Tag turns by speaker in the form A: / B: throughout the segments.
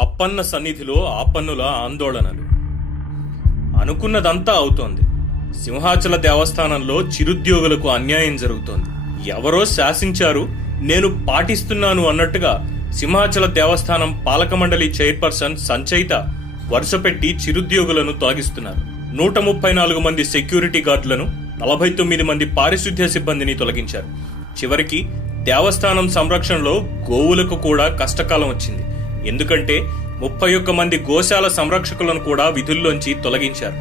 A: అప్పన్న సన్నిధిలో ఆపన్నుల ఆందోళనలు. అనుకున్నదంతా అవుతోంది. సింహాచల దేవస్థానంలో చిరుద్యోగులకు అన్యాయం జరుగుతోంది. ఎవరో శాసించారు నేను పాటిస్తున్నాను అన్నట్టుగా సింహాచల దేవస్థానం పాలక మండలి చైర్పర్సన్ సంచయిత వరుసపెట్టి చిరుద్యోగులను తొలగిస్తున్నారు. నూట ముప్పై నాలుగు మంది సెక్యూరిటీ గార్డులను నలభై తొమ్మిది మంది పారిశుద్ధ్య సిబ్బందిని తొలగించారు. చివరికి దేవస్థానం సంరక్షణలో గోవులకు కూడా కష్టకాలం వచ్చింది. ఎందుకంటే ముప్పై ఒక్క మంది గోశాల సంరక్షకులను కూడా విధుల్లోంచి తొలగించారు.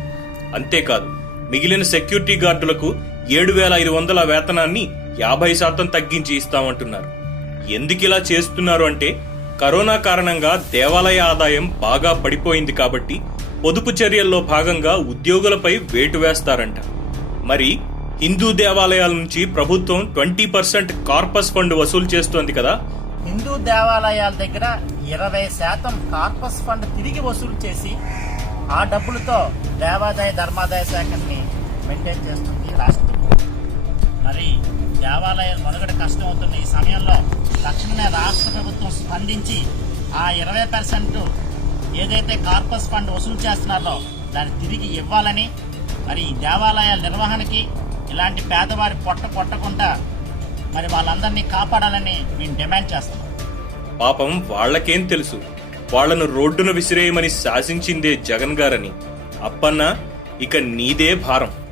A: అంతేకాదు మిగిలిన సెక్యూరిటీ గార్డులకు ఏడు వేల ఐదు వందల వేతనాన్ని యాభై శాతం తగ్గించి ఇస్తామంటున్నారు. ఎందుకిలా చేస్తున్నారు అంటే కరోనా కారణంగా దేవాలయ ఆదాయం బాగా పడిపోయింది కాబట్టి పొదుపు చర్యల్లో భాగంగా ఉద్యోగులపై వేటు వేస్తారంట. మరి హిందూ దేవాలయాల నుంచి ప్రభుత్వం ట్వంటీ పర్సెంట్ కార్పస్ ఫండ్ వసూలు చేస్తోంది కదా?
B: హిందూ దేవాలయాల దగ్గర ఇరవై శాతం కార్పస్ ఫండ్ తిరిగి వసూలు చేసి ఆ డబ్బులతో దేవాదాయ ధర్మాదాయ శాఖని మెయింటైన్ చేస్తుంది రాష్ట్రం. మరి దేవాలయాలు మనుగడ కష్టం అవుతున్న ఈ సమయంలో తక్షణమే రాష్ట్ర ప్రభుత్వం స్పందించి ఆ ఇరవై పర్సెంట్ ఏదైతే కార్పస్ ఫండ్ వసూలు చేస్తున్నారో దాన్ని తిరిగి ఇవ్వాలని మరి ఈ దేవాలయాల నిర్వహణకి ఇలాంటి పేదవారి పొట్ట కొట్టకుండా మరి వాళ్ళందరినీ కాపాడాలని మేము డిమాండ్ చేస్తున్నాం.
A: పాపం వాళ్ళకేం తెలుసు? వాళ్ళను రోడ్డున విసిరేయమని శాసించిందే జగన్ గారని. అప్పన్న ఇక నీదే భారం.